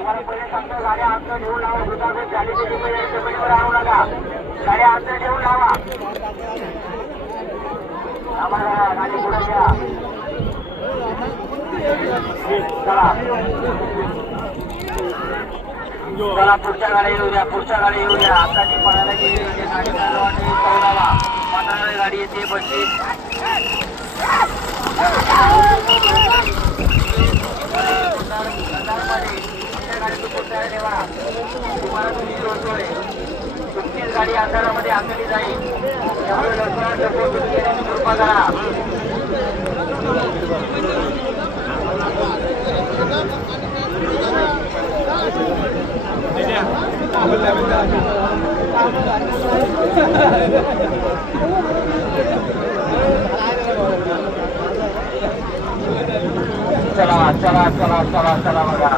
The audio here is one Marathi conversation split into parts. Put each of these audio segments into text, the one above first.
तुम्हाला पहिले सांगतो गाड्या अंतर ठेवून लावा. दुधागत झाली त्याची पहिले जमिनीवर आणू नका. गाड्या अंतर ठेवून लावा. आम्हाला गाडी पुढे घ्या. चला पुढच्या गाडी येऊ द्या. पुढच्या गाडी येऊ द्या. आताची पळायला गेली म्हणजे गाडी चालू वाटते 14ला 15 गाडी येते 25. तुम्हाला तुम्ही जोडतोय. तुमचीच गाडी अंधारामध्ये आखली जाईल. त्यामुळे लवकरात कृपा करा. चला चला चला चला चला बघा.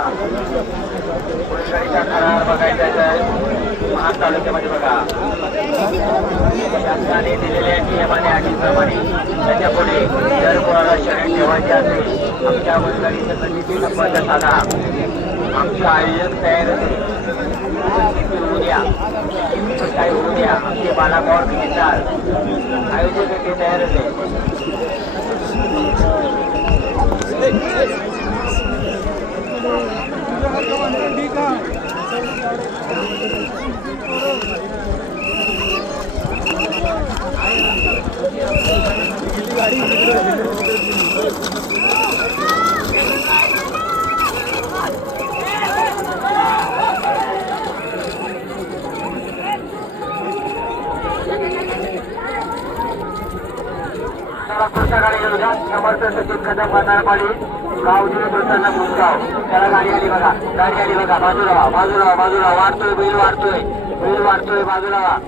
गाडीचा करार बघायचा आहे. महाड तालुक्यामध्ये बघा शासनाने दिलेल्या नियमाने अटीप्रमाणे त्याच्या पुढे जर कोणाला शरीर ठेवायचे असेल आमच्या बैलगाडीच्या गतीची संपर्क साधा. आमचे आयोजक तयार होऊ द्या. काही होऊ द्या. आमचे बालापॉवर घेतात आयोजक ते तयार होते. पुढच्या गाडी घेऊ द्या. समर्थ सचिन कदम करणारपाडी गावजी प्रसन्न मुसगाव. त्याला गाडी आली बघा. गाडी आली बघा. बाजूला बाजूला बाजूला वाढतोय बैल वाढतोय. बैल वाढतोय बाजूला.